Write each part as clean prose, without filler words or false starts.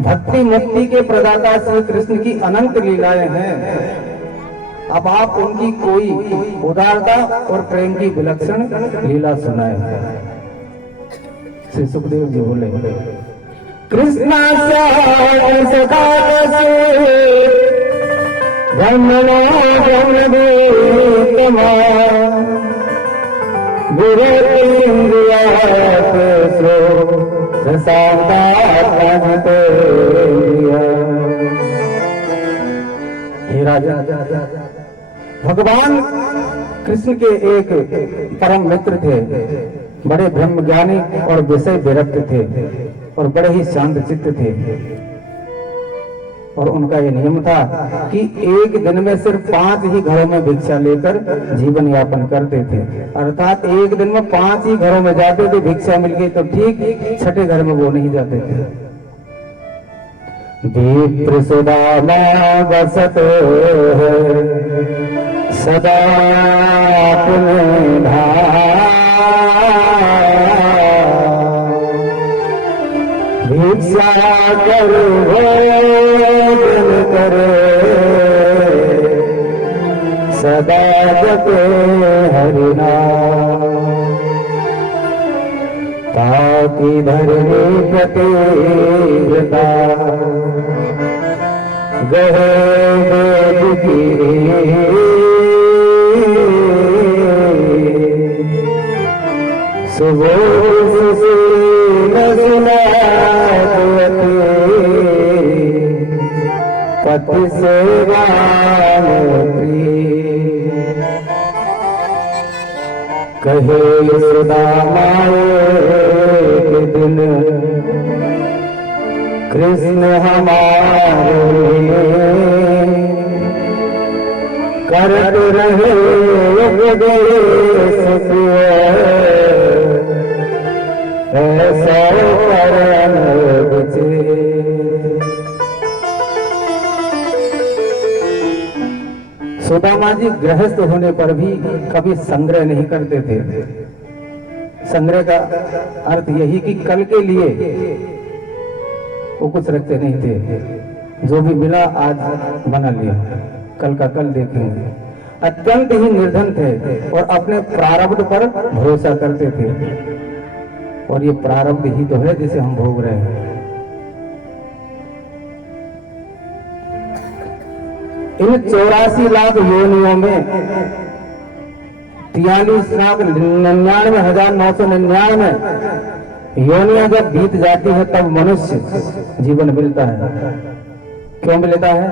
भक्ति मुक्ति के प्रदाता श्री कृष्ण की अनंत लीलाएं हैं। अब आप उनकी कोई उदारता और प्रेम की विलक्षण लीला सुनाए। श्री सुखदेव जी बोले, कृष्णा हे राजा, भगवान कृष्ण के एक परम मित्र थे, बड़े ब्रह्म ज्ञानी और विषय विरक्त थे और बड़े ही शांत चित्त थे। और उनका ये नियम था कि एक दिन में सिर्फ 5 ही घरों में भिक्षा लेकर जीवन यापन करते थे। अर्थात एक दिन में 5 ही घरों में जाते थे, भिक्षा मिल गई तो ठीक, छठे घर में वो नहीं जाते थे। विप्र सुदामा बसत सदा अपने भिक्षा करो भोजन करे सदा जपे हरि नाम, ताकि धर्मी प्रतिव्रता गहे वेद की सुबोध से पति सेवा कहे सुदामा के दिन कृष्ण हमारे करत रहे उपदेश ऐसा करन बचे। सुदामा जी गृहस्थ होने पर भी कभी संग्रह नहीं करते थे। संग्रह का अर्थ यही कि कल के लिए वो कुछ रखते नहीं थे। जो भी मिला आज बना लिया, कल का कल देखेंगे। अत्यंत ही निर्धन थे और अपने प्रारब्ध पर भरोसा करते थे। और ये प्रारब्ध ही तो है जिसे हम भोग रहे हैं। इन 84 लाख योनियों में 43,99,999 योनियां जब बीत जाती है तब मनुष्य जीवन मिलता है। क्यों मिलता है?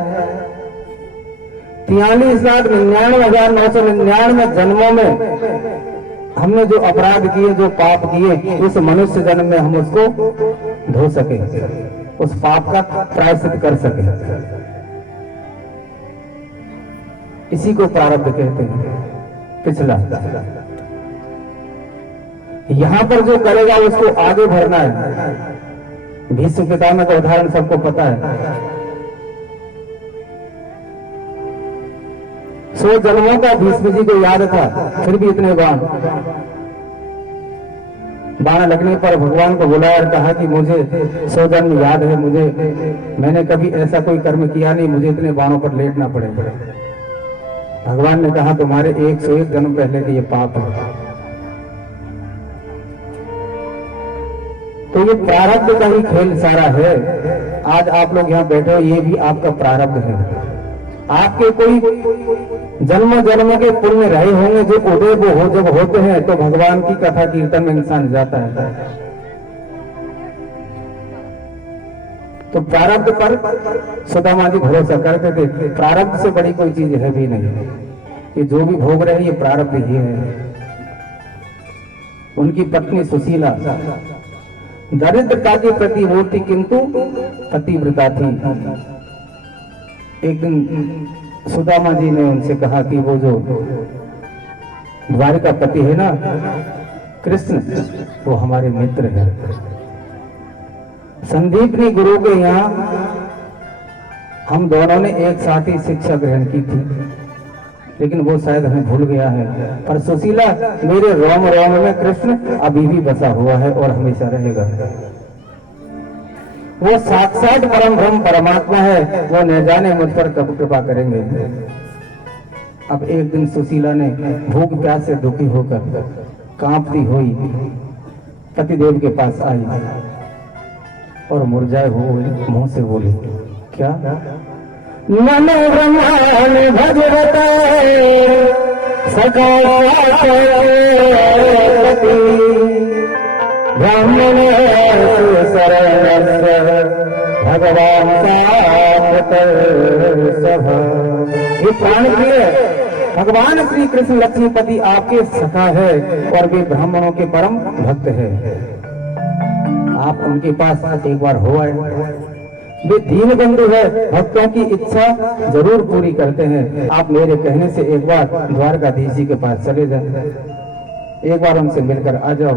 43,99,999 जन्मों में हमने जो अपराध किए, जो पाप किए, उस मनुष्य जन्म में हम उसको धो सके, उस पाप का प्रायश्चित कर सके। इसी को प्रारब्ध कहते हैं, पिछला। यहां पर जो करेगा उसको आगे बढ़ना है। भीष्म पितामह का उदाहरण सबको पता है। 100 जन्मों का भीष्म जी को याद था, फिर भी इतने बाण लगने पर भगवान को बुलाया और कहा कि मुझे 100 जन्म याद है, मैंने कभी ऐसा कोई कर्म किया नहीं, मुझे इतने बाणों पर लेटना पड़ेगा। भगवान ने कहा तुम्हारे 101 जन्म पहले के ये पाप है। तो ये प्रारब्ध का ही खेल सारा है। आज आप लोग यहाँ बैठे हो, ये भी आपका प्रारब्ध है। आपके कोई जन्म जन्म के पुण्य रहे होंगे जो उदय वो हो जब होते हैं तो भगवान की कथा कीर्तन में इंसान जाता है। तो प्रारब्ध पर सुदामा जी भरोसा करते थे। प्रारब्ध से बड़ी कोई चीज है भी नहीं। ये जो भी भोग रहे ये प्रारब्ध ही है। उनकी पत्नी सुशीला दरिद्रता की प्रतिमूर्ति किंतु पतिव्रता थी। एक दिन सुदामा जी ने उनसे कहा कि वो जो द्वारिका पति है ना कृष्ण, वो हमारे मित्र है। संदीप ने गुरु के यहाँ हम दोनों ने एक साथ ही शिक्षा ग्रहण की थी, लेकिन वो शायद हमें भूल गया है। पर सुशीला मेरे रोम रोम में कृष्ण अभी भी बसा हुआ है और हमेशा रहेगा। वो साक्षात परम ब्रह्म परमात्मा है, वो न जाने मुझ पर कब कृपा करेंगे। अब एक दिन सुशीला ने भूख प्यास से दुखी होकर कांपती हुई पतिदेव के पास आई और मुरझाए हुए मुंह से बोली, क्या? नमो ब्रह्माण भगवते सकापति ब्राह्मण शरणस्य भगवान सभा। ये प्राण प्रिय भगवान श्री कृष्ण लक्ष्मीपति आपके सखा है और वे ब्राह्मणों के परम भक्त है। आप उनके पास एक बार हो आए। वे दीन बंधु है, भक्तों की इच्छा जरूर पूरी करते हैं। आप मेरे कहने से एक बार द्वारकाधीश जी के पास चले जाए, एक बार उनसे मिलकर आ जाओ।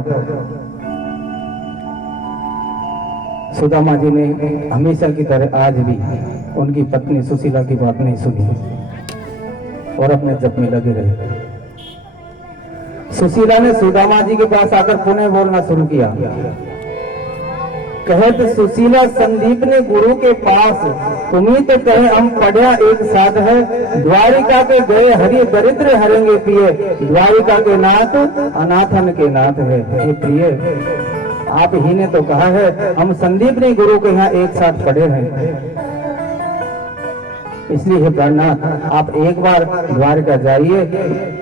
सुदामा जी ने हमेशा की तरह आज भी उनकी पत्नी सुशीला की बात नहीं सुनी और अपने जप में लगे रहे। सुशीला ने सुदामा जी के पास आकर पुनः बोलना शुरू किया। कहत सुशीला संदीप ने गुरु के पास, तुम्ही तो कहे हम पढ़िया एक साध है। द्वारिका के गए हरि दरिद्र हरेंगे पिए, द्वारिका के नाथ अनाथन के नाथ है। हे प्रिय, आप ही ने तो कहा है हम संदीप ने गुरु के यहाँ एक साथ पढ़े हैं। इसलिए हे प्राणनाथ, आप एक बार द्वारका जाइए,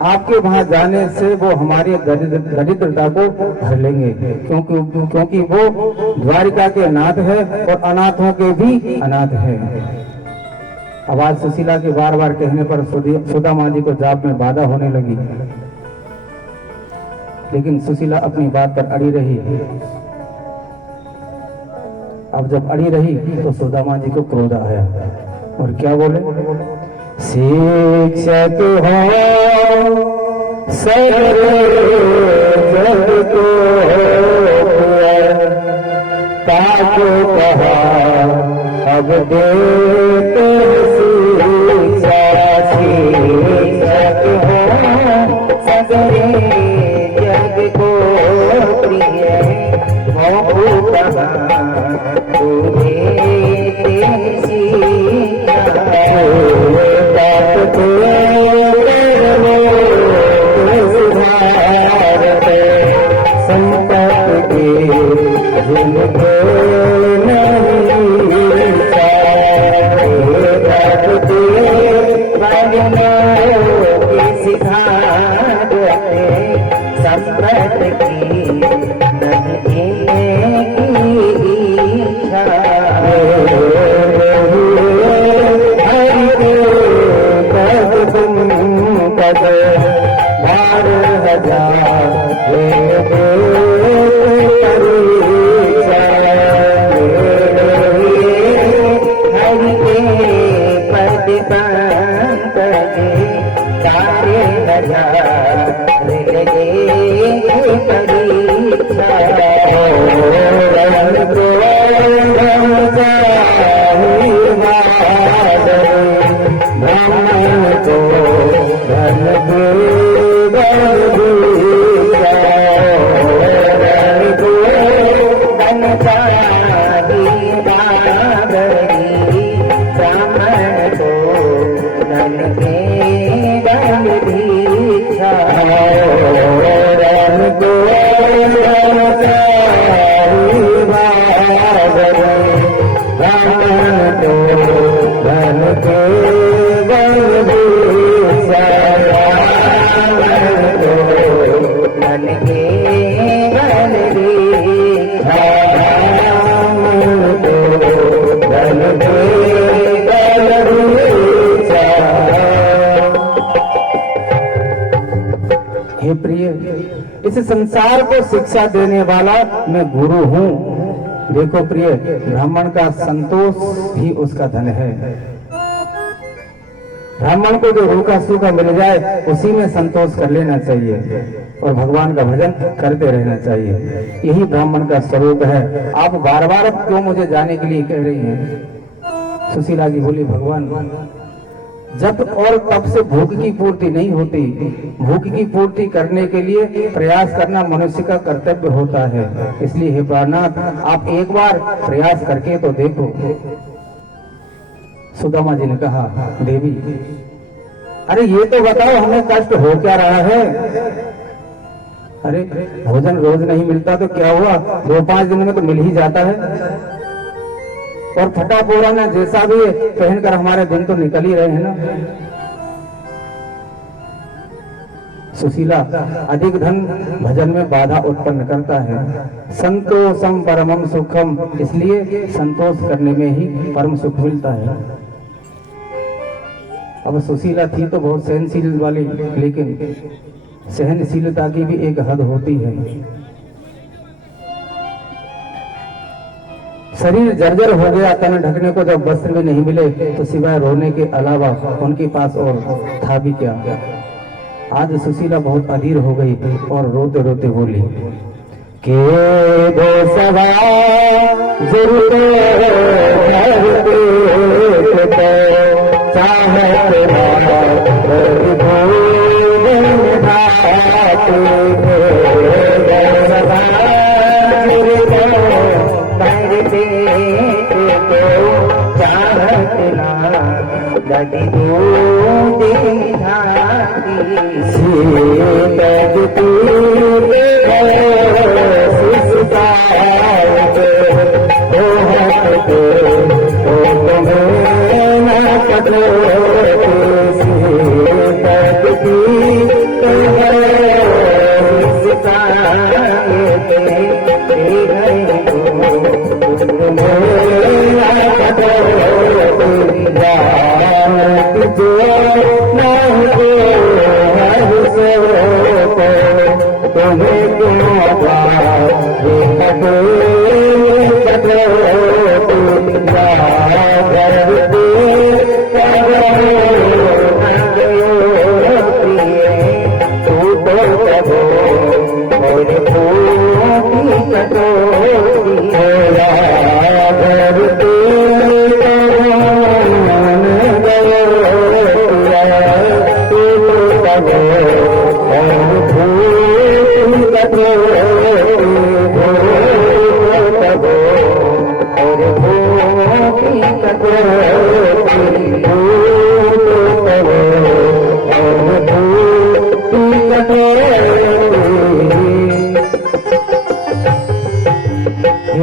आपके वहां जाने से वो हमारी दरिद्रता को भर लेंगे, क्योंकि वो द्वारिका के नाथ है और अनाथों के भी अनाथ है। आवाज सुशीला के बार बार कहने पर सुदामा जी को जाप में बाधा होने लगी, लेकिन सुशीला अपनी बात पर अड़ी रही। अब जब अड़ी रही तो सुदामा जी को क्रोध आया और क्या बोले? शिक्षक हो सर्व जग को ताको कहा अब देते शिक्षा। शिक्षक हो सगरे जग को प्रिय हो कहा हे प्रिय, इस संसार को शिक्षा देने वाला मैं गुरु हूँ। देखो प्रिय, ब्राह्मण का संतोष ही उसका धन है। ब्राह्मण को जो रूखा सूखा मिल जाए उसी में संतोष कर लेना चाहिए और भगवान का भजन करते रहना चाहिए। यही ब्राह्मण का स्वरूप है। आप बार बार क्यों मुझे जाने के लिए कह रही हैं? सुशीला जी बोली, भगवान जब और तब से भूख की पूर्ति नहीं होती। भूख की पूर्ति करने के लिए प्रयास करना मनुष्य का कर्तव्य होता है। इसलिए हे प्राणनाथ, आप एक बार प्रयास करके तो देखो। सुदामा जी ने कहा, देवी अरे ये तो बताओ हमें कष्ट हो क्या रहा है? अरे भोजन रोज नहीं मिलता तो क्या हुआ, 2-5 दिन में तो मिल ही जाता है। और फटा पोरा ना जैसा भी है पहनकर हमारे दिन तो निकल ही रहे हैं ना। सुशीला, अधिक धन भजन में बाधा उत्पन्न करता है। संतोषम परमम सुखम, इसलिए संतोष करने में ही परम सुख मिलता है। अब सुशीला थी तो बहुत सहनशील वाली, लेकिन सहनशीलता की भी एक हद होती है। शरीर जर्जर हो गया, तन ढकने को जब वस्त्र भी नहीं मिले तो सिवाय रोने के अलावा उनके पास और था भी क्या। आज सुशीला बहुत अधीर हो गई और रोते रोते बोली के दो सवा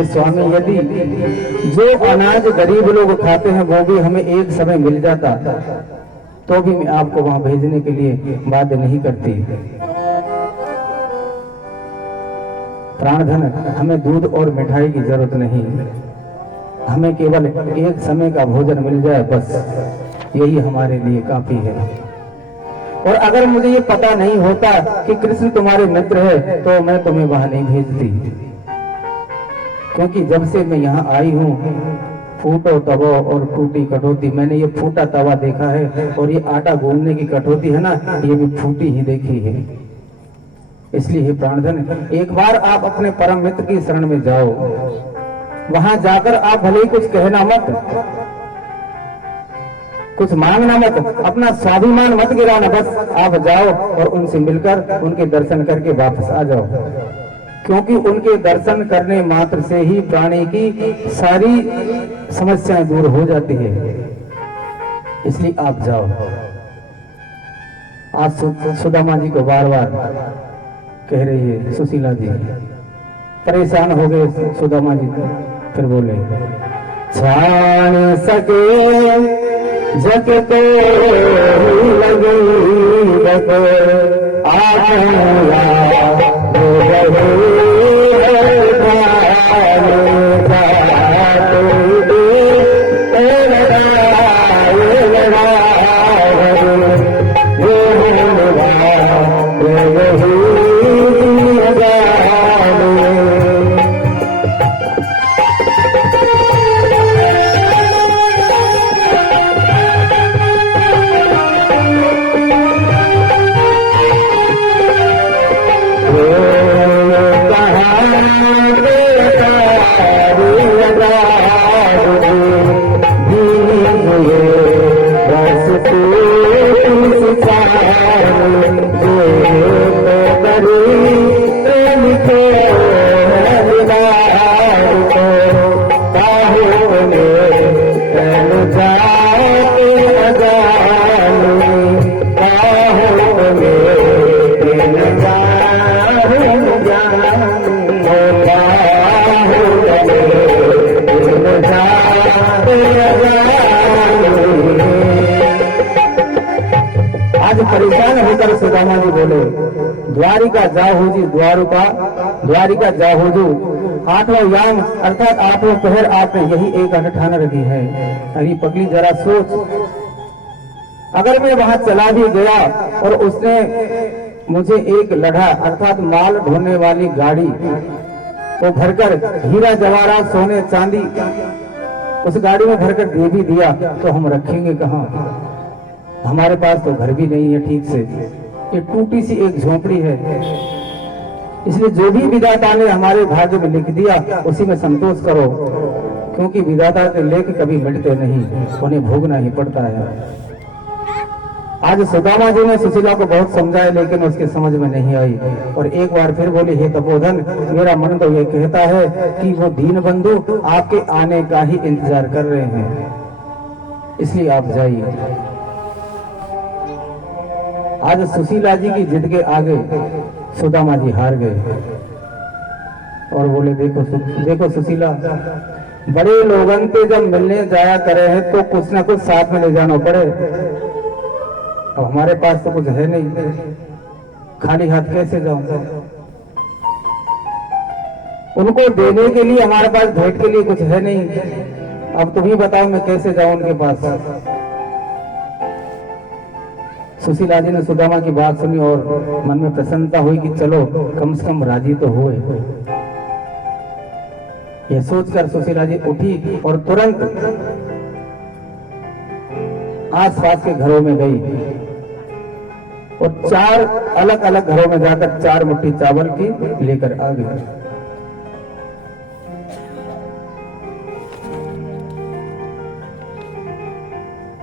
स्वामी, यदि जो अनाज गरीब लोग खाते हैं वो भी हमें एक समय मिल जाता तो भी मैं आपको वहां भेजने के लिए बाध्य नहीं करती। प्राणधन, हमें दूध और मिठाई की जरूरत नहीं, हमें केवल एक समय का भोजन मिल जाए, बस यही हमारे लिए काफी है। और अगर मुझे ये पता नहीं होता कि कृष्ण तुम्हारे मित्र है तो मैं तुम्हें वहां नहीं भेजती, क्योंकि जब से मैं यहाँ आई हूँ फूटो तवा और टूटी कटौती, मैंने ये फूटा तवा देखा है और ये आटा गूंदने की कटौती है ना, ये भी फूटी ही देखी है। इसलिए प्राणधन, एक बार आप अपने परम मित्र की शरण में जाओ। वहां जाकर आप भले ही कुछ कहना मत, कुछ मांगना मत, अपना स्वाभिमान मत गिराना, बस आप जाओ और उनसे मिलकर उनके दर्शन करके वापस आ जाओ, क्योंकि उनके दर्शन करने मात्र से ही प्राणी की सारी समस्याएं दूर हो जाती है। इसलिए आप जाओ। आज सुदामा जी को बार बार कह रही है सुशीला जी, परेशान हो गए सुदामा जी, फिर बोले छान सके जग तो लगी द्वारिका जाहू जी द्वारिका जाहू जो 8वां याम अर्थात 8वां पहर आपने यही एक अनुठान रखी है। अभी पगली जरा सोच, अगर मैं वहां चला भी गया और उसने मुझे एक लड़ा अर्थात माल ढोने वाली गाड़ी वो भरकर हीरा जवाहरात सोने चांदी उस गाड़ी में भरकर दे भी दिया तो हम रखेंगे कहाँ? हमारे पास तो घर भी नहीं है ठीक से, ये टूटी सी एक झोंपड़ी है। इसलिए जो भी विधाता ने हमारे भाग्य में लिख दिया उसी में संतोष करो, क्योंकि विधाता के लेख कभी मिटते नहीं, उन्हें भोगना ही पड़ता है। आज सुदामा जी ने सुशीला को बहुत समझाया लेकिन उसके समझ में नहीं आई और एक बार फिर बोले, हे तपोधन, मेरा मन तो ये कहता है कि वो दीन बंधु आपके आने का ही इंतजार कर रहे हैं, इसलिए आप जाइए। आज सुशीला जी की जिद के आगे सुदामा जी हार गए और बोले, देखो सुशीला, बड़े लोगन के जब मिलने जाया करे हैं तो कुछ ना कुछ साथ में ले जाना पड़े। अब हमारे पास तो कुछ है नहीं, खाली हाथ कैसे जाऊं? उनको देने के लिए हमारे पास भेंट के लिए कुछ है नहीं। अब तुम ही बताओ मैं कैसे जाऊं उनके पास? सुशीला जी ने सुदामा की बात सुनी और मन में प्रसन्नता हुई कि चलो कम से कम राजी तो हुए। यह सोचकर सुशीला जी उठी और तुरंत आसपास के घरों में गई और 4 अलग अलग घरों में जाकर 4 मुट्ठी चावल की लेकर आ गई।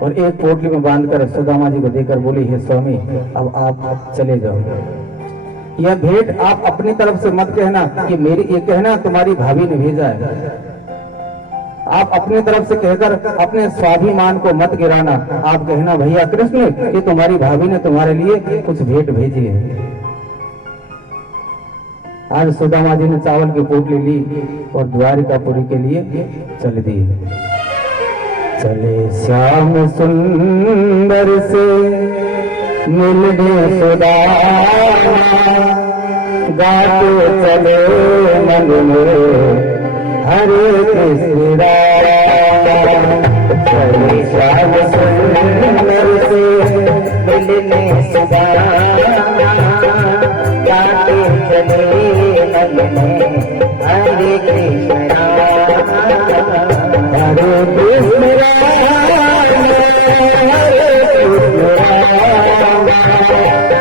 और एक पोटली में बांधकर सुदामा जी को देकर बोली, हे स्वामी, अब आप चले जाओ। यह भेंट आप अपनी तरफ से मत कहना कि मेरी, ये कहना तुम्हारी भाभी ने भेजा है। आप अपनी तरफ से कहकर अपने स्वाभिमान को मत गिराना। आप कहना, भैया कृष्ण, ये तुम्हारी भाभी ने तुम्हारे लिए कुछ भेंट भेजी है। आज सुदामा जी ने चावल की पोटली ली और द्वारिकापुरी के लिए चल दी। चले श्याम सुंदर से मिलने सुदामा, गाते चले मन में हरे कृष्ण राम। चले श्याम सुंदर से मिलने सुदामा, गाते चले मन में हरे कृष्ण राम। हरे कृष्ण राम, हरे कृष्ण राम,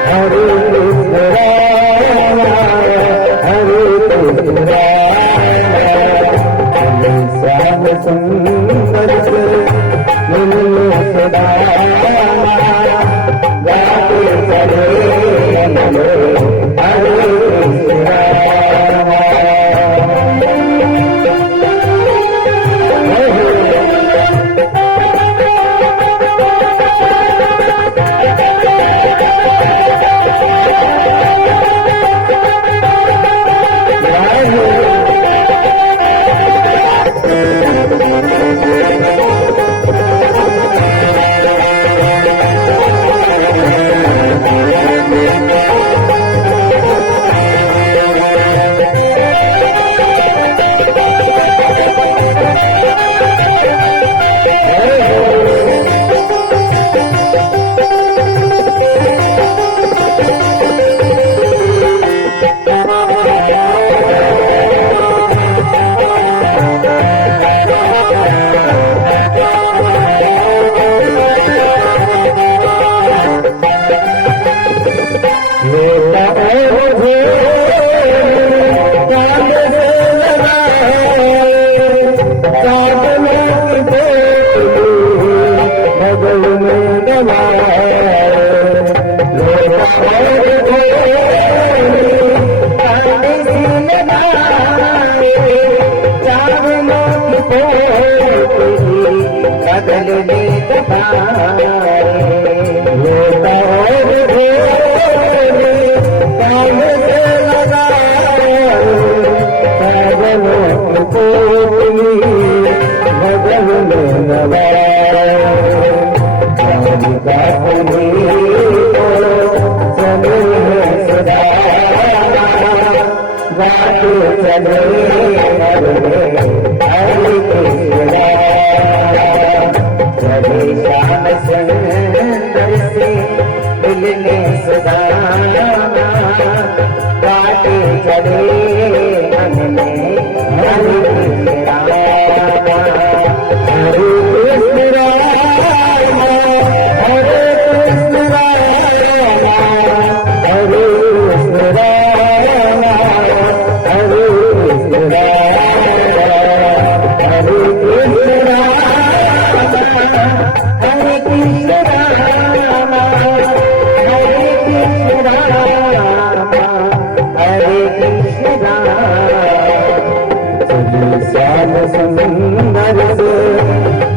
हरे कृष्ण राम, हरे कृष्ण राम। श्याम सुंदर से मिलने सुदामा, गाते चले मन में हरे कृष्ण राम। चले सुदामा। चले हरे कृष्ण जगे श्याम सुंदर से मिलने सदा गाते चले मन में हरे कृष्ण सुंदर से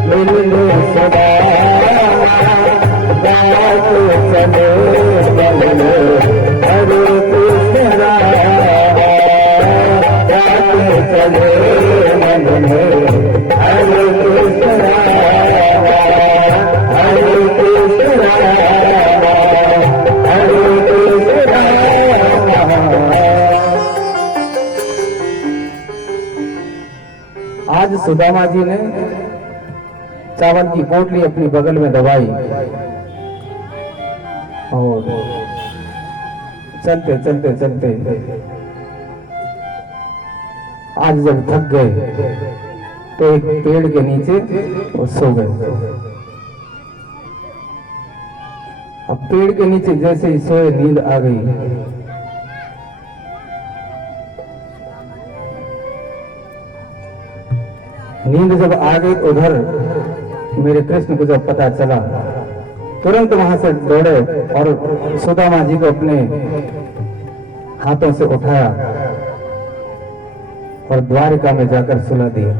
मिलने सदा गाते चले चले हरे कृष्ण गाते चले मन में हरे कृष्ण हरे कृष्ण हरे कृष्ण। आज सुदामा जी ने चावल की पोटली अपनी बगल में दबाई और चलते चलते चलते आज जब थक गए तो एक पेड़ के नीचे वो सो गए। अब पेड़ के नीचे जैसे ही सोए नींद आ गई। नींद जब आ गई उधर मेरे कृष्ण को जब पता चला तुरंत वहां से दौड़े और सुदामा जी को अपने हाथों से उठाया और द्वारिका में जाकर सुला दिया।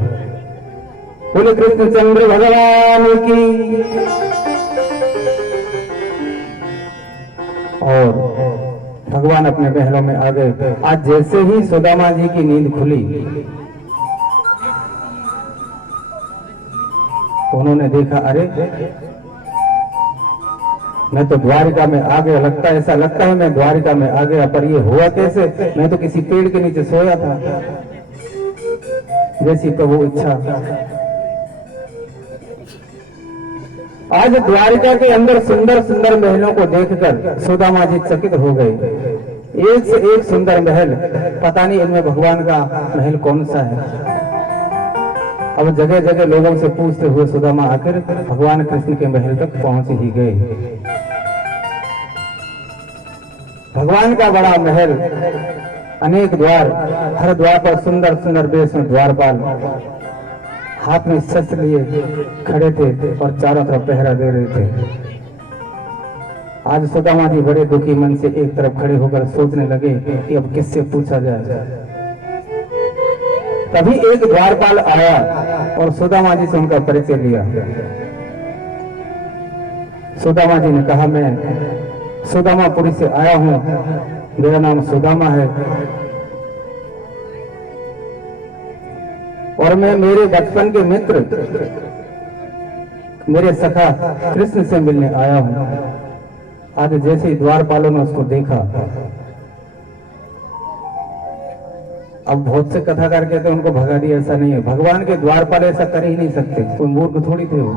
बोले कृष्णचंद्र भगवान की। और भगवान अपने महलों में आ गए। आज जैसे ही सुदामा जी की नींद खुली उन्होंने देखा, अरे मैं तो द्वारिका में आ गया। ऐसा लगता है मैं द्वारिका में आ गया, पर ये हुआ कैसे? मैं तो किसी पेड़ के नीचे सोया था। जैसी तो वो इच्छा। आज द्वारिका के अंदर सुंदर सुंदर महलों को देखकर सुदामा जी चकित हो गए। एक से एक सुंदर महल, पता नहीं इनमें भगवान का महल कौन सा है। अब जगह जगह लोगों से पूछते हुए सुदामा आखिर भगवान कृष्ण के महल तक पहुंच ही गए। भगवान का बड़ा महल, अनेक द्वार, हर द्वार पर सुंदर सुंदर वेश में द्वारपाल हाथ में शस्त्र लिए खड़े थे और चारों तरफ पहरा दे रहे थे। आज सुदामा जी बड़े दुखी मन से एक तरफ खड़े होकर सोचने लगे कि अब किससे पूछा जाए। तभी एक द्वारपाल आया और सुदामा जी से उनका परिचय लिया। सुदामा जी ने कहा, मैं सुदामापुरी से आया हूं, मेरा नाम सुदामा है और मैं मेरे बचपन के मित्र मेरे सखा कृष्ण से मिलने आया हूं। आज जैसे ही द्वारपालों ने उसको देखा, अब बहुत से कथाकार कहते हैं उनको भगा दिया, ऐसा नहीं है। भगवान के द्वारपाल ऐसा कर ही नहीं सकते, कोई मूर्ख थोड़ी थे वो।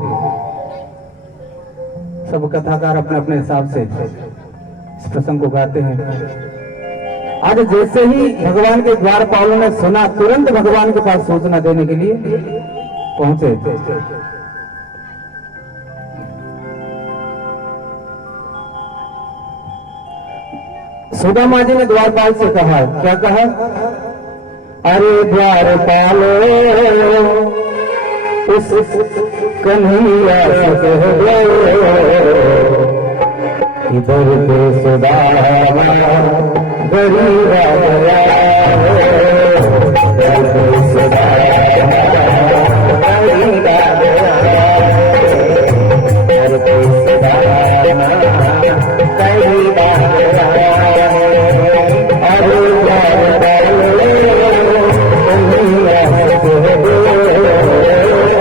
सब कथाकार अपने अपने हिसाब से इस प्रसंग को गाते हैं। आज जैसे ही भगवान के द्वारपालों ने सुना, तुरंत भगवान के पास सूचना देने के लिए पहुंचे। सुदामा जी ने द्वारपाल से कहा, क्या कहा? अरे द्वारपालो उस कन्हैया से कह दो, इधर के सुदामा गरीब आ गया, इधर के सुदामा गरीब आ गया, इधर के सुदामा गरीब आ गया। अरे द्वारपालो कन्हैया से कह दो,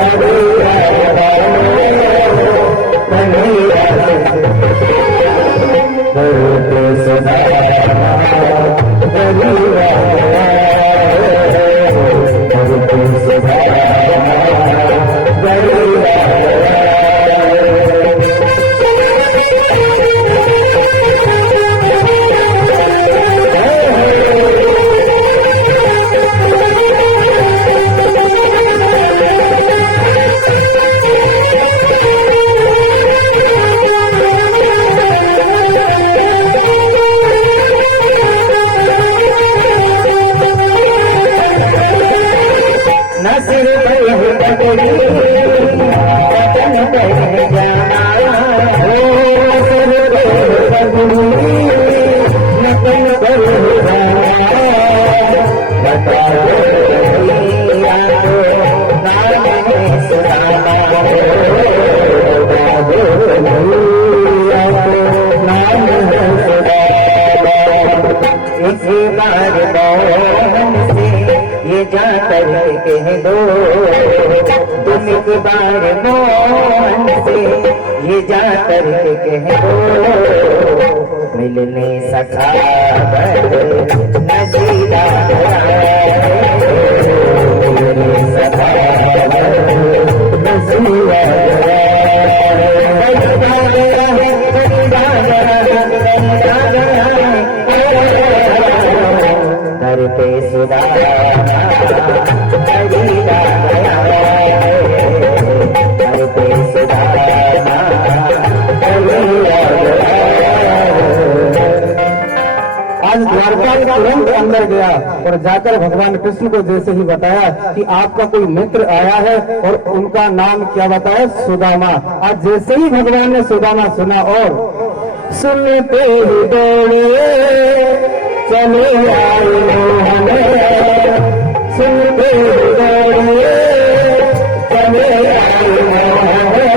अरे द्वारपालो कन्हैया से करके सुदामा गरीब आ गया। ये जाकर कह दो तुम एक बार मौन से, ये जाकर कह दो मिलने सखा नसीदा मिलने सखा नसीदा दर पे सुधा आज द्वारका तुरंत अंदर गया और जाकर भगवान कृष्ण को जैसे ही बताया कि आपका कोई मित्र आया है और उनका नाम क्या बताया, सुदामा। आज जैसे ही भगवान ने सुदामा सुना और सुनते ही दौड़े चले आए हमें, सुनते ही दौड़े चले आए हमें,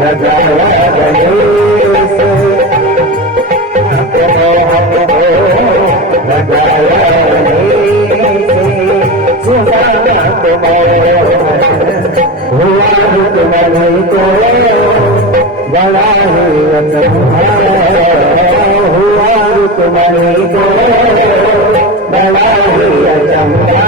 लगाया गणेश हुआ तुम्हारे को बड़ा हुआ तुम्हारे को बड़ा हुआ चमका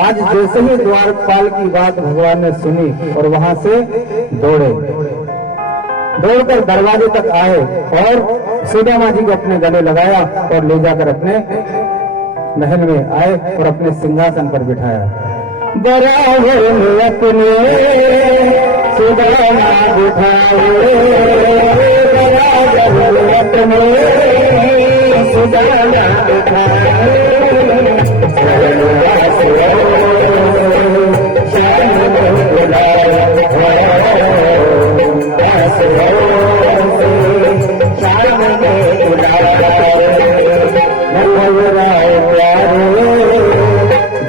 आज जैसे ही द्वारपाल की बात भगवान ने सुनी और वहां से दौड़कर दरवाजे तक आए और सुदामा जी को अपने गले लगाया और ले जाकर अपने महल में आए और अपने सिंहासन पर बिठाया। बराबर में अपने सुदामा बिठाए, बराबर में अपने सुदामा बिठाए,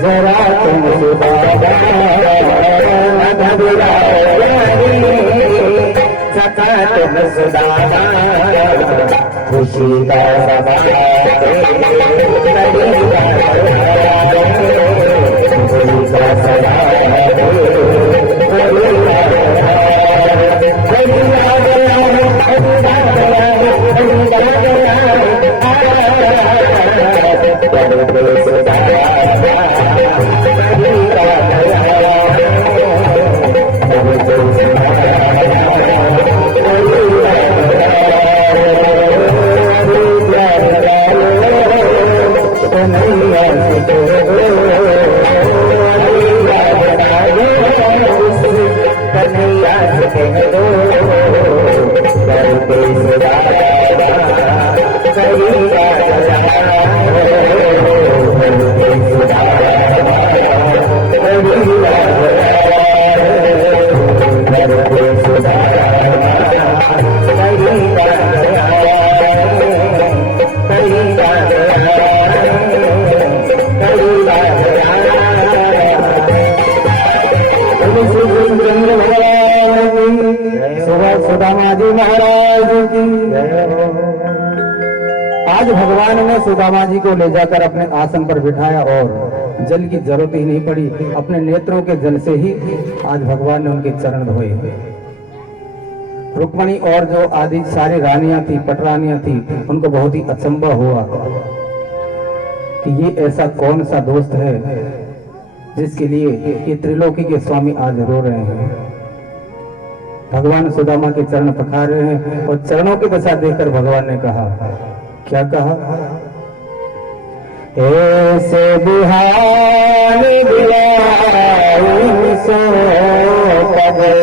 जरा तुम सका तुम सुदामा खुशी का सुदामा जी महाराज की। आज भगवान ने सुदामा जी को ले जाकर अपने आसन पर बिठाया और जल की जरूरत ही नहीं पड़ी, अपने नेत्रों के जल से ही आज भगवान ने उनके चरण धोए। रुक्मणी और जो आदि सारी रानियां थी, पटरानियां थी, उनको बहुत ही अचंभा हुआ कि ये ऐसा कौन सा दोस्त है जिसके लिए ये त्रिलोकी के स्वामी आज रो रहे हैं। भगवान सुदामा के चरण पखार रहे हैं और चरणों की दशा देखकर भगवान ने कहा, क्या कहा? ऐसे बिहार सो पदे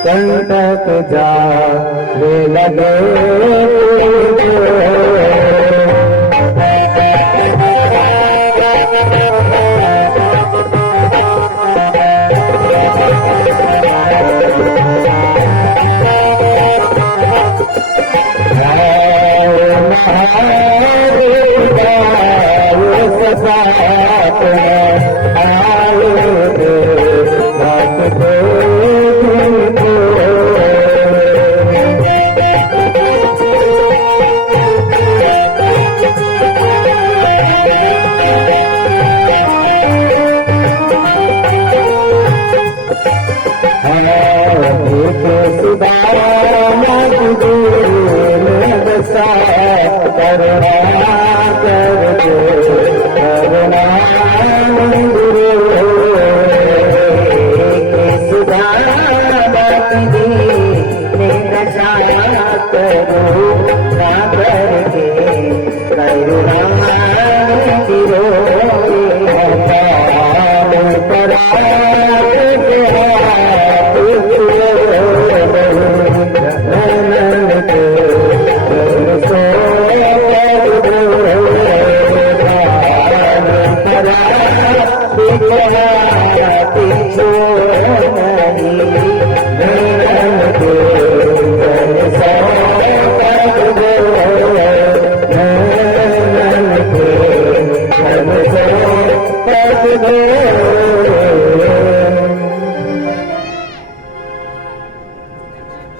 कंटक जा वे लगे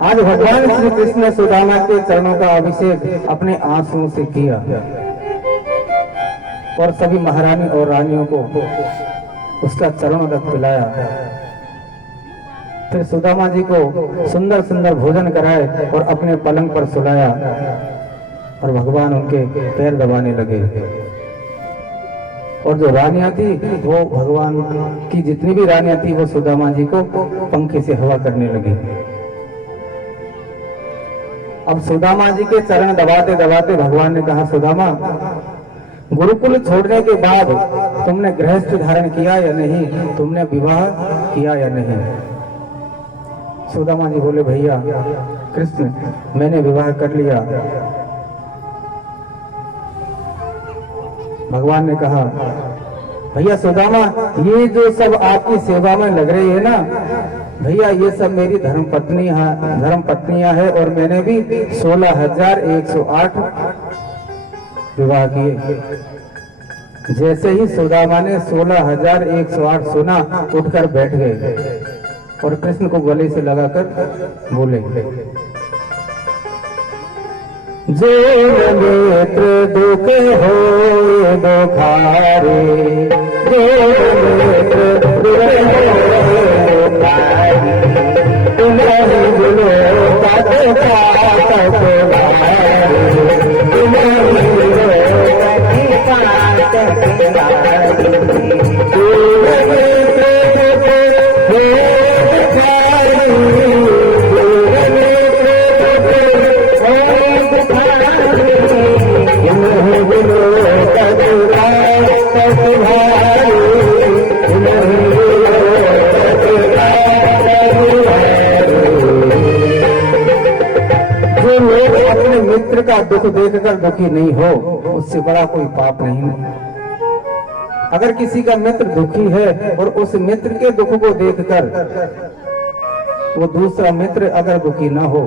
आज भगवान श्री कृष्ण ने सुदामा के चरणों का अभिषेक अपने आंसुओं से किया और सभी महारानी और रानियों को उसका चरण रख पिलाया। फिर सुदामा जी को सुंदर सुंदर भोजन कराए और अपने पलंग पर सुलाया और भगवान उनके पैर दबाने लगे। और जो रानियां थी वो भगवान की जितनी भी रानियां थी वो सुदामा जी को पंखे से हवा करने लगी। अब सुदामा जी के चरण दबाते दबाते भगवान ने कहा, सुदामा, गुरुकुल छोड़ने के बाद तुमने गृहस्थ धारण किया या नहीं? तुमने विवाह किया या नहीं? सुदामा जी बोले, भैया कृष्ण, मैंने विवाह कर लिया। भगवान ने कहा, भैया सुदामा, ये जो सब आपकी सेवा में लग रही है ना भैया, ये सब मेरी धर्म पत्नियां है और मैंने भी 16,108 विवाह किए। जैसे ही सुदामा ने 16,108 सुना, उठकर बैठ गए और कृष्ण को गले से लगाकर बोले, जो नेत्र दुख हो दुखारे, जो नेत्र तुम्हारी बोलो तुम्हारी मित्र का दुख देखकर दुखी नहीं हो, उससे बड़ा कोई पाप नहीं। अगर किसी का मित्र दुखी है और उस मित्र के दुख को देखकर वो दूसरा मित्र अगर दुखी ना हो,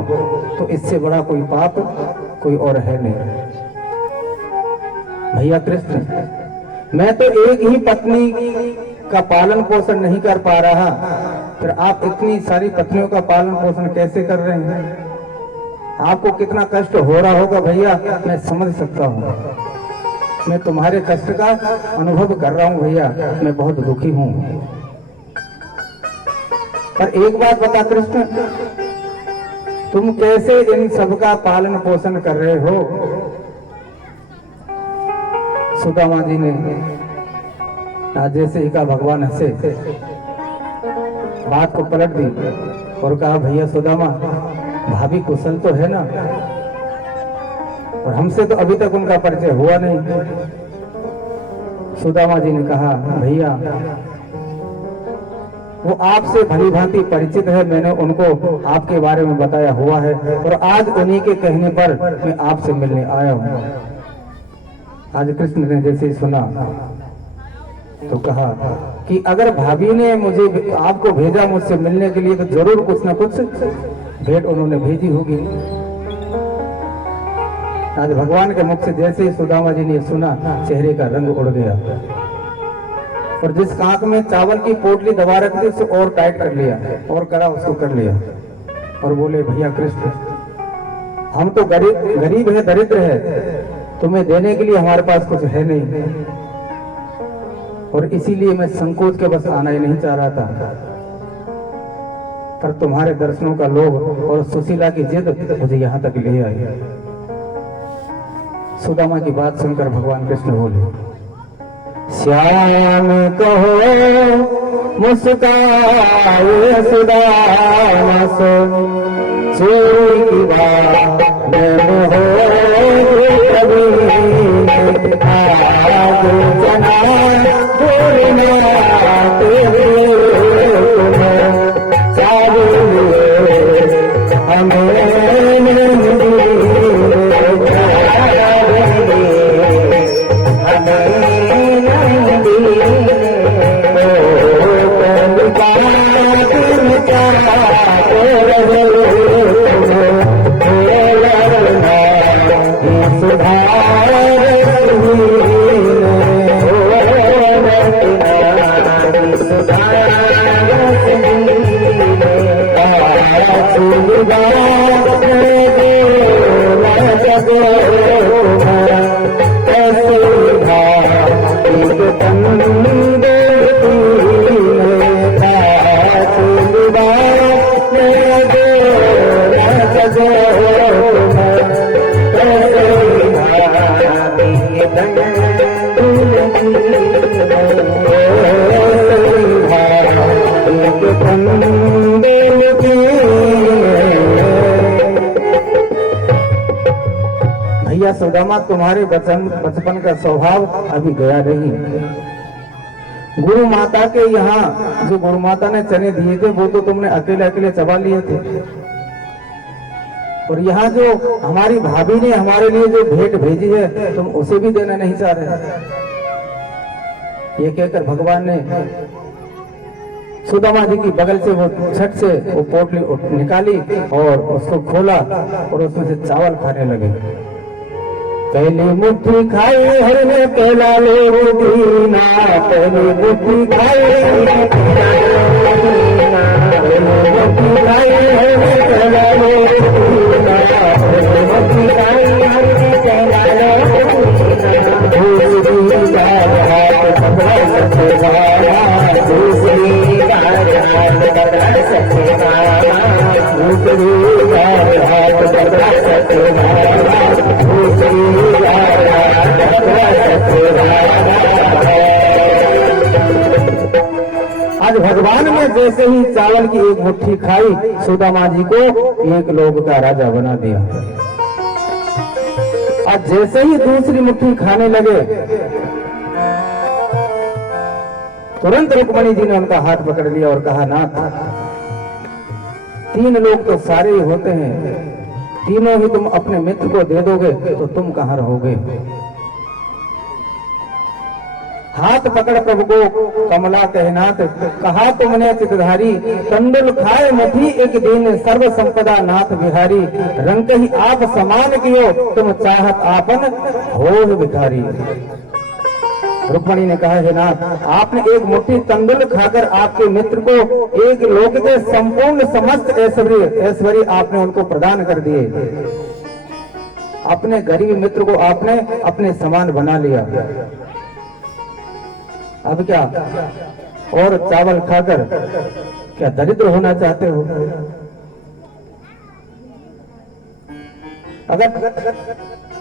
तो इससे बड़ा कोई पाप कोई और है नहीं। भैया कृष्ण, मैं तो एक ही पत्नी का पालन पोषण नहीं कर पा रहा, फिर आप इतनी सारी पत्नियों का पालन पोषण कैसे कर रहे हैं? आपको कितना कष्ट हो रहा होगा भैया, मैं समझ सकता हूँ। मैं तुम्हारे कष्ट का अनुभव कर रहा हूँ भैया, मैं बहुत दुखी हूँ। पर एक बात बता कृष्ण, तुम कैसे इन सबका पालन पोषण कर रहे हो? सुदामा जी ने आज जैसे ही का भगवान हंसे, बात को पलट दी और कहा भैया सुदामा, भाभी कुशल तो है ना? और हमसे तो अभी तक उनका परिचय हुआ नहीं। सुदामा जी ने कहा भैया वो आपसे भली भांति परिचित है, मैंने उनको आपके बारे में बताया हुआ है और आज उन्हीं के कहने पर मैं आपसे मिलने आया हूँ। आज कृष्ण ने जैसे ही सुना तो कहा कि अगर भाभी ने मुझे आपको भेजा मुझसे मिलने के लिए तो जरूर कुछ ना कुछ भेंट उन्होंने भेजी होगी। आज भगवान के मुख से जैसे ही सुदामा जी ने सुना, चेहरे का रंग उड़ गया और जिस कांक में चावल की पोटली दबा रखी थी उसे और टाइट कर लिया और कड़ा उसको कर लिया और बोले भैया कृष्ण, हम तो गरीब है, दरिद्र है, तुम्हें देने के लिए हमारे पास कुछ है नहीं और इसीलिए मैं संकोच के बस आना ही नहीं चाह रहा था, पर तुम्हारे दर्शनों का लोभ और सुशीला की जिद मुझे यहाँ तक ले आई। सुदामा की बात सुनकर भगवान कृष्ण बोले, श्याम कहो मुस्काए सुदामा सो, चोरी की बात में हो कभी आज जना भूलना तेरे सुदामा, तुम्हारे बचपन का स्वभाव अभी गया नहीं। गुरु माता के यहाँ जो गुरु माता ने चने दिए थे वो तो तुमने अकेले अकेले चबा लिए थे और यहाँ जो हमारी भाभी ने हमारे लिए जो भेंट भेजी है तुम उसे भी देना नहीं चाह रहे। ये कहकर भगवान ने सुदामा जी की बगल से वो छठ से वो पोटली निकाली और उसको खोला और उसमें से चावल खाने लगे। पहली मुट्ठी खाई हर ने पहला ले दीना, पहली मुट्ठी खाई पहली मुट्ठी खाई हर ने पहला ले दीना, पहली मुट्ठी खाई हर ने पहला ले दूसरी बार हाथ पकड़ा सकते वाला, दूसरी बार हाथ पकड़ा सकते वाला, दूसरी बार हाथ पकड़ा सकते वाला, आज भगवान ने जैसे ही चावल की एक मुट्ठी खाई, सुदामा जी को एक लोक का राजा बना दिया। आज जैसे ही दूसरी मुट्ठी खाने लगे, तुरंत रुक्मणी जी ने उनका हाथ पकड़ लिया और कहा, नाथ, 3 लोग तो सारे ही होते हैं, तीनों ही तुम अपने मित्र को दे दोगे तो तुम कहां रहोगे। हाथ पकड़ प्रभु को कमला कहनाथ, कहा तुमने चितधारी, कंदुल खाए मुठी एक दिन, सर्व संपदा नाथ बिहारी, रंग ही आप समान कियो, तुम चाहत आपन हो भिखारी। रुक्मणी ने कहा, हे नाथ, आपने एक मुट्ठी कंदुल खाकर आपके मित्र को एक लोक के संपूर्ण समस्त ऐश्वर्य आपने उनको प्रदान कर दिए। अपने गरीब मित्र को आपने अपने समान बना लिया। अब क्या और चावल खाकर क्या दरिद्र होना चाहते हो?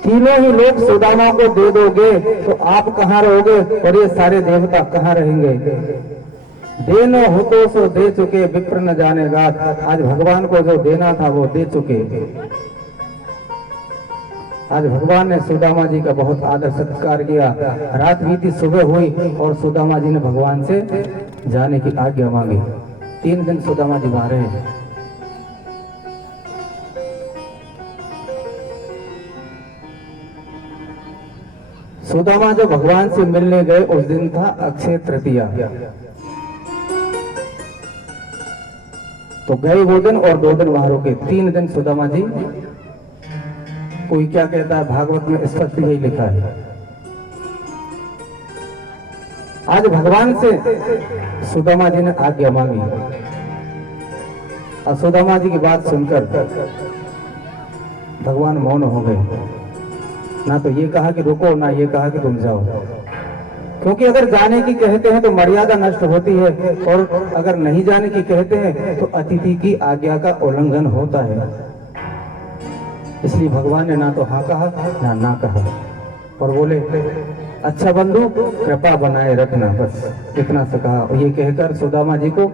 तीनों ही लोग सुदामा को दे दोगे तो आप कहाँ रहोगे और ये सारे देवता कहाँ रहेंगे? देनो हो तो सो दे चुके, विप्र न जाने गात। आज भगवान को जो देना था वो दे चुके। आज भगवान ने सुदामा जी का बहुत आदर सत्कार किया। रात बीती, सुबह हुई और सुदामा जी ने भगवान से जाने की आज्ञा मांगी। 3 दिन सुदामा जी वहां रहे। सुदामा जो भगवान से मिलने गए उस दिन था अक्षय तृतीया। तो गए वो दिन और 2 दिन वहां रुके। 3 दिन सुदामा जी, कोई क्या कहता है भागवत में स्पष्ट यही लिखा है। आज भगवान से सुदामा जी ने आज्ञा मांगी और सुदामा जी की बात सुनकर भगवान मौन हो गए। ना तो ये कहा कि रुको, ना ये कहा कि तुम जाओ, क्योंकि अगर जाने की कहते हैं तो मर्यादा नष्ट होती है और अगर नहीं जाने की कहते हैं तो अतिथि की आज्ञा का उल्लंघन होता है। इसलिए भगवान ने ना तो हाँ कहा ना कहा और बोले अच्छा बंधु कृपा बनाए रखना, बस इतना सा कहा। और ये कहकर सुदामा जी को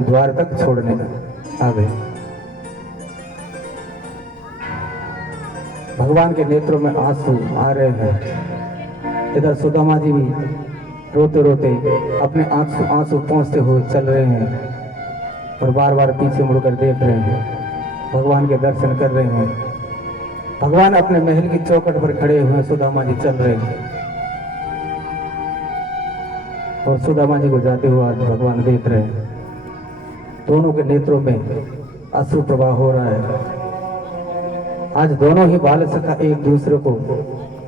द्वार तक छोड़ने आ गए। भगवान के नेत्रों में आंसू आ रहे हैं। इधर सुदामा जी भी रोते रोते अपने आंसू पहुंचते हुए चल रहे हैं और बार बार पीछे मुड़कर देख रहे हैं, भगवान के दर्शन कर रहे हैं। भगवान अपने महल की चौखट पर खड़े हुए, सुदामा जी चल रहे हैं और सुदामा जी को जाते हुए आज भगवान देख रहे हैं। दोनों के नेत्रों में अश्रु प्रवाह हो रहा है। आज दोनों ही बाल सखा एक दूसरे को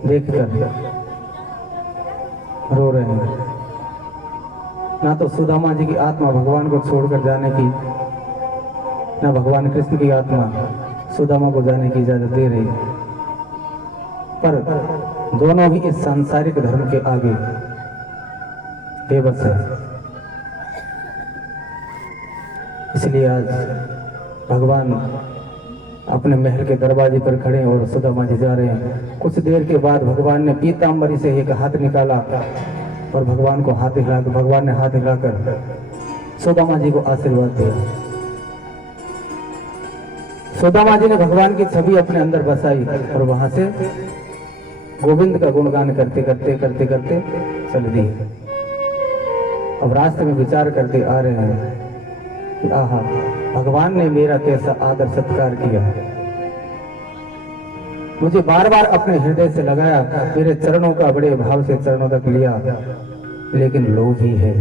देखकर रो रहे हैं। ना तो सुदामा जी की आत्मा भगवान को छोड़कर जाने की, ना भगवान कृष्ण की आत्मा सुदामा को जाने की इजाजत दे रही, पर दोनों ही इस सांसारिक धर्म के आगे बेबस है। इसलिए आज भगवान अपने महल के दरवाजे पर खड़े और सुदामा जी जा रहे हैं। कुछ देर के बाद भगवान ने पीतांबरी से एक हाथ निकाला और भगवान को भगवान ने हाथ हिलाकर सुदामा जी को आशीर्वाद दिया। सुदामा जी ने भगवान की छवि अपने अंदर बसाई और वहां से गोविंद का गुणगान करते करते चल दी। अब रास्ते में विचार करते आ रहे हैं कि आहा, भगवान ने मेरा कैसा आदर सत्कार किया, मुझे बार बार अपने हृदय से लगाया, मेरे चरणों का बड़े भाव से चरणों तक लिया, लेकिन लोभी है।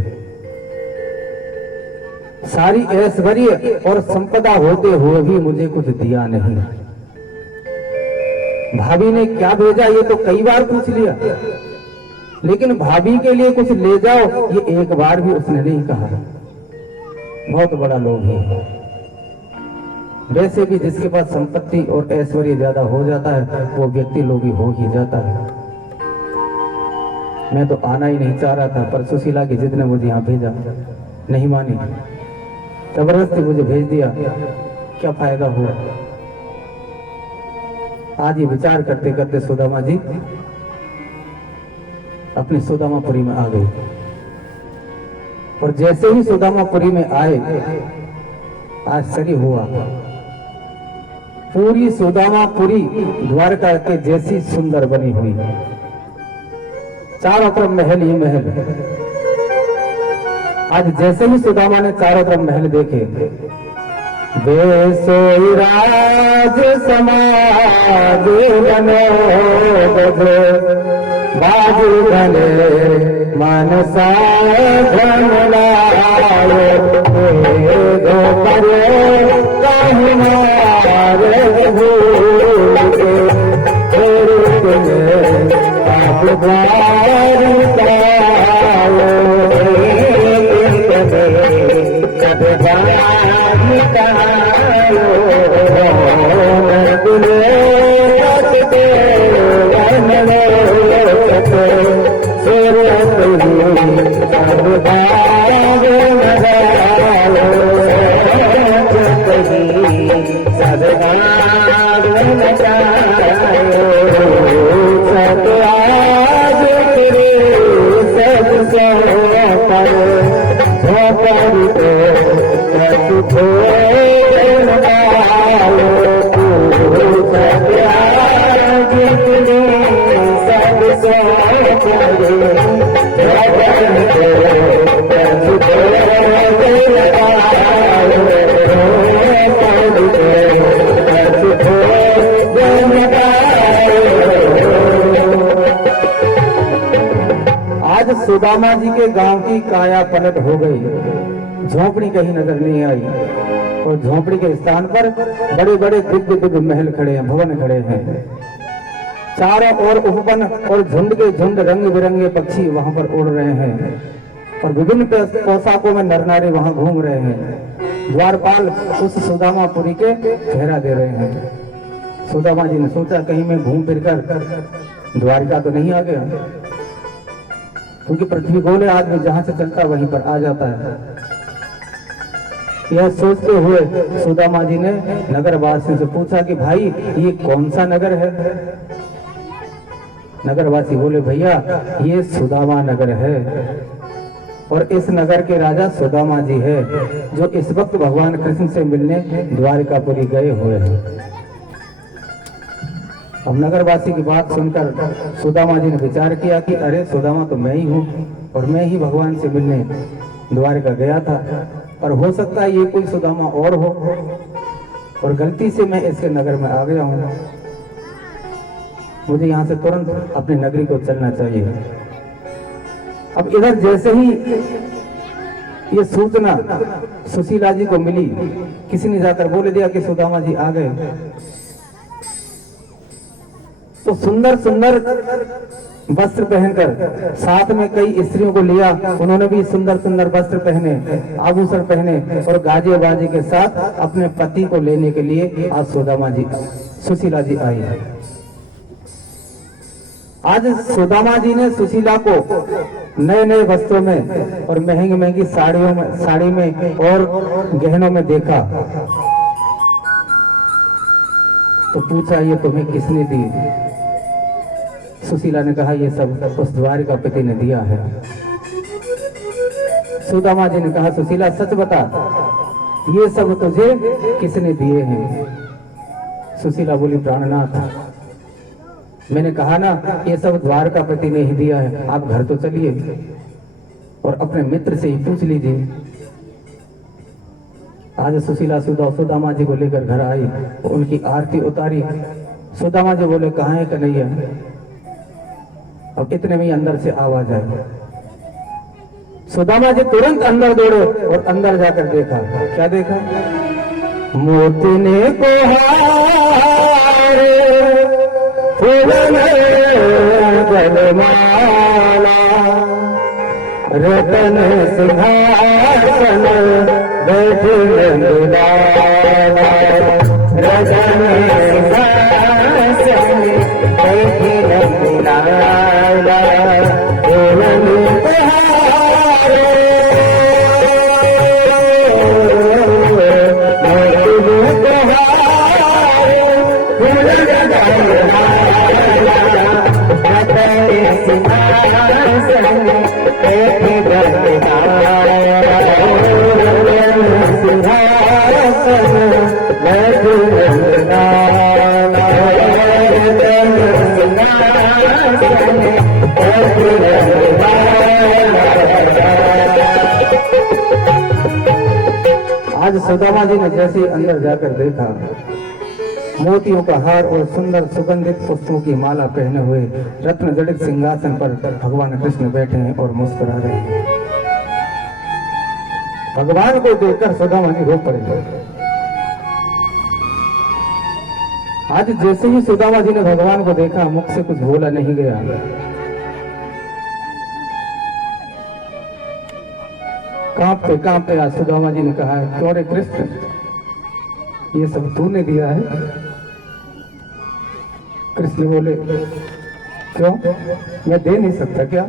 सारी ऐश्वर्य और संपदा होते हुए भी मुझे कुछ दिया नहीं। भाभी ने क्या भेजा ये तो कई बार पूछ लिया, लेकिन भाभी के लिए कुछ ले जाओ ये एक बार भी उसने नहीं कहा। बहुत बड़ा लोभी है। वैसे भी जिसके पास संपत्ति और ऐश्वर्य ज्यादा हो जाता है वो व्यक्ति लोभी हो ही जाता है। मैं तो आना ही नहीं चाह रहा था, पर सुशीला की जिद ने मुझे यहाँ भेजा, नहीं मानी, जबरदस्ती मुझे भेज दिया, क्या फायदा हुआ। आज ये विचार करते करते सुदामा जी अपनी सुदामापुरी में आ गई और जैसे ही सुदामापुरी में आए आश्चर्य हुआ। पूरी सुदामापुरी द्वारका के जैसी सुंदर बनी हुई, चारों तरफ महल ही महल। आज जैसे ही सुदामा ने चारों तरफ महल देखे, बेसोई राज समाज बनो बाजू धने मनसा धन लायो दो परे कहीं मारे भूल के आप द्वार पायो कब सब आज सुदामा जी के गांव की काया पलट हो गई। झोपड़ी कहीं नजर नहीं आई और झोपड़ी के स्थान पर बड़े बड़े दिव्य दिव्य महल खड़े हैं, भवन खड़े हैं। चारों ओर उपवन और झुंड के झुंड रंग बिरंगे पक्षी वहां पर उड़ रहे हैं और विभिन्न पोशाकों में नर नारी वहां घूम रहे हैं। द्वारपाल उस सुदामापुरी के घेरा दे रहे हैं। सुदामा जी ने सोचा कहीं मैं घूम फिर कर द्वारिका तो नहीं आ गया, क्योंकि पृथ्वी गोल है, आदमी जहां से चलता वहीं पर आ जाता है। यह सोचते हुए सुदामा जी ने नगरवासियों से पूछा कि भाई ये कौन सा नगर है। नगरवासी बोले भैया ये सुदामा नगर है और इस नगर के राजा सुदामा जी है, जो इस वक्त भगवान कृष्ण से मिलने द्वारिकापुरी गए हुए हैं। अब नगरवासी की बात सुनकर सुदामा जी ने विचार किया कि अरे सुदामा तो मैं ही हूँ और मैं ही भगवान से मिलने द्वारिका गया था, और हो सकता है ये कोई सुदामा और हो और गलती से मैं इसके नगर में आ गया हूँ। मुझे यहाँ से तुरंत अपनी नगरी को चलना चाहिए। अब इधर जैसे ही ये सूचना सुशीला जी को मिली, किसी ने जाकर बोल दिया कि सुदामा जी आ गए। तो सुंदर सुंदर वस्त्र पहनकर साथ में कई स्त्रियों को लिया, उन्होंने भी सुंदर सुंदर वस्त्र पहने, आभूषण पहने और गाजे बाजे के साथ अपने पति को लेने के लिए आज सुशीला जी आई है। आज सुदामा जी ने सुशीला को नए नए वस्त्रों में और महंगी महंगी साड़ी में और गहनों में देखा, तो पूछा ये तुम्हें किसने दी। सुशीला ने कहा ये सब उस द्वारिका पति ने दिया है। सुदामा जी ने कहा सुशीला सच बता, ये सब तुझे किसने दिए हैं। सुशीला बोली प्राणनाथ, मैंने कहा ना ये सब द्वारका पति ने ही दिया है, आप घर तो चलिए और अपने मित्र से ही पूछ लीजिए। आज सुशीला सुदामा जी को लेकर घर आई, उनकी आरती उतारी। सुदामा जी बोले कहाँ है कन्हैया। अब इतने में अंदर से आवाज आई। सुदामा जी तुरंत अंदर दौड़े और अंदर जाकर देखा। क्या देखा? मोती ने रतन सिंहासन बैठे रतन सिंहासन बैठे आज सुदामा जी ने जैसे ही अंदर जाकर देखा, मोतियों का हार और सुंदर सुगंधित पुष्पों की माला पहने हुए रत्न जड़ित सिंहासन पर भगवान कृष्ण बैठे हैं और मुस्कुरा रहे हैं। भगवान को देखकर सुदामा जी रो पड़े। आज जैसे ही सुदामा जी ने भगवान को देखा, मुख से कुछ बोला नहीं गया। कांपते कांपते आज सुदामा जी ने कहा, क्यों रे कृष्ण, ये सब तूने दिया है? कृष्ण बोले, क्यों, मैं दे नहीं सकता क्या?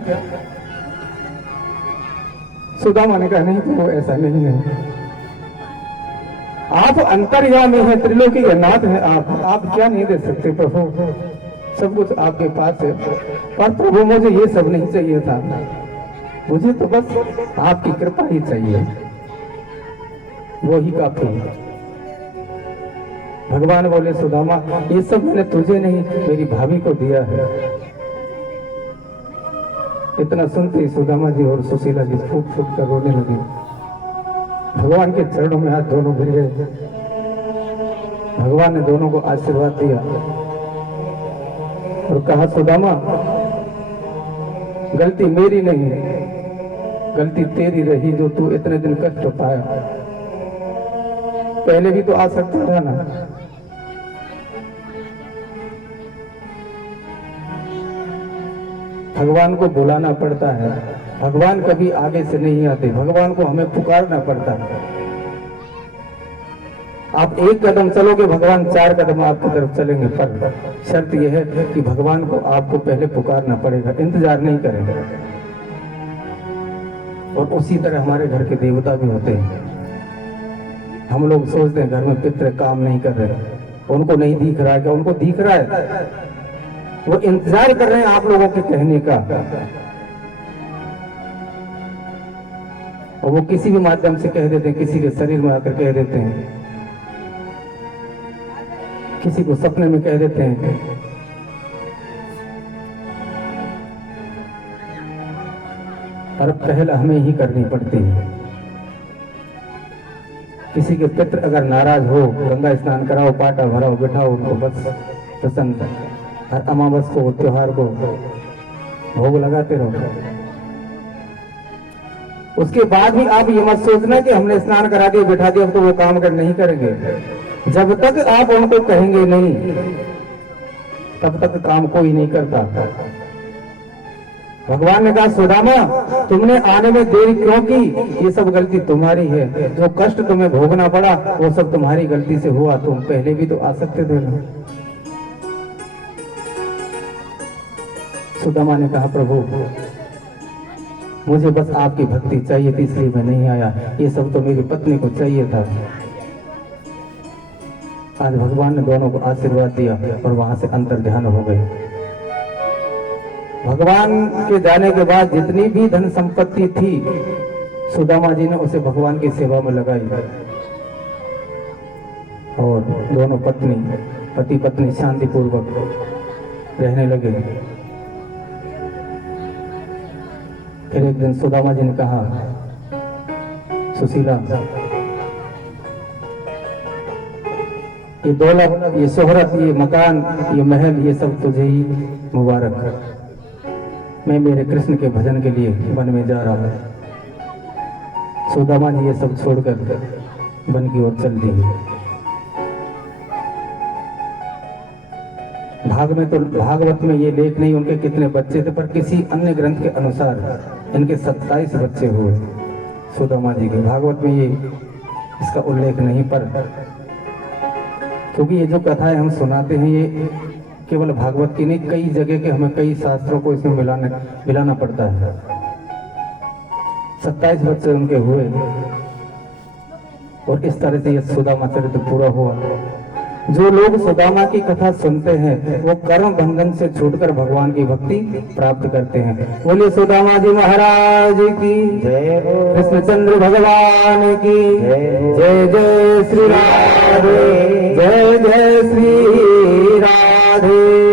सुदामा ने कहा, नहीं प्रभु ऐसा नहीं है, आप अंतर्यामी है, त्रिलोकी के नाथ है आप क्या नहीं दे सकते प्रभु, सब कुछ आपके पास है। पर प्रभु मुझे ये सब नहीं चाहिए था, मुझे तो बस आपकी कृपा ही चाहिए। वो ही काफी है। भगवान बोले सुदामा ये सब मैंने तुझे नहीं मेरी भाभी को दिया है। इतना सुनते ही सुदामा जी और सुशीला जी फूट फूट कर रोने लगे। भगवान के चरणों में हाथ दोनों गिर गए। भगवान ने दोनों को आशीर्वाद दिया और कहा सुदामा गलती मेरी नहीं, गलती तेरी रही जो तू इतने दिन कष्ट पाया। पहले भी तो आ सकता था ना। भगवान को बुलाना पड़ता है, भगवान कभी आगे से नहीं आते, भगवान को हमें पुकारना पड़ता है। आप एक कदम चलोगे भगवान 4 कदम आपकी तरफ चलेंगे, पर शर्त यह है कि भगवान को आपको पहले पुकारना पड़ेगा, इंतजार नहीं करेंगे। और उसी तरह हमारे घर के देवता भी होते हैं। हम लोग सोचते हैं घर में पितृ काम नहीं कर रहे, उनको नहीं दिख रहा है, क्या उनको दिख रहा है? वो इंतजार कर रहे हैं आप लोगों के कहने का, और वो किसी भी माध्यम से कह देते हैं, किसी के शरीर में आकर कह देते हैं, किसी को सपने में कह देते हैं। और पहल हमें ही करनी पड़ती है। किसी के पितृ अगर नाराज हो, गंगा स्नान कराओ, पाटा भराओ, बिठाओ उनको, बस प्रसन्न। हर अमावस को, त्योहार को भोग लगाते रहो। उसके बाद भी आप ये मत सोचना कि हमने स्नान करा दिया, बिठा दिया, तो वो काम कर नहीं करेंगे। जब तक आप उनको कहेंगे नहीं, तब तक काम कोई नहीं करता। भगवान ने कहा सुदामा तुमने आने में देरी क्यों की? ये सब गलती तुम्हारी है, जो कष्ट तुम्हें भोगना पड़ा वो सब तुम्हारी गलती से हुआ। तुम पहले भी तो आ सकते थे ना। सुदामा ने कहा प्रभु मुझे बस आपकी भक्ति चाहिए थी, इसलिए मैं नहीं आया, ये सब तो मेरी पत्नी को चाहिए था। आज भगवान ने दोनों को आशीर्वाद दिया और वहां से अंतर ध्यान हो गए। भगवान के जाने के बाद जितनी भी धन संपत्ति थी सुदामा जी ने उसे भगवान की सेवा में लगाई, और दोनों पति पत्नी शांतिपूर्वक रहने लगे। फिर एक दिन सुदामा जी ने कहा सुशीला ये दौलत, ये शोहरत, ये मकान, ये महल, ये सब तुझे ही मुबारक। मैं मेरे कृष्ण के भजन के लिए वन में जा रहा हूं। सुदामा जी ये सब छोड़कर वन की ओर चल दी। भागवत में ये लेख नहीं उनके कितने बच्चे थे, पर किसी अन्य ग्रंथ के अनुसार इनके 27 बच्चे हुए सुदामा जी के। भागवत में ये इसका उल्लेख नहीं, पर क्योंकि ये जो कथाएं हम सुनाते हैं ये केवल भागवत की नहीं, कई जगह के हमें कई शास्त्रों को इसमें मिलाना पड़ता है। 27 बच्चे उनके हुए और इस तरह से ये सुदामा चरित्र पूरा हुआ। जो लोग सुदामा की कथा सुनते हैं वो कर्म बंधन से छूटकर भगवान की भक्ति प्राप्त करते हैं। बोलिए सुदामा जी महाराज की जय, कृष्णचंद्र भगवान की जय। जय श्री राधे, जय जय श्री राधे।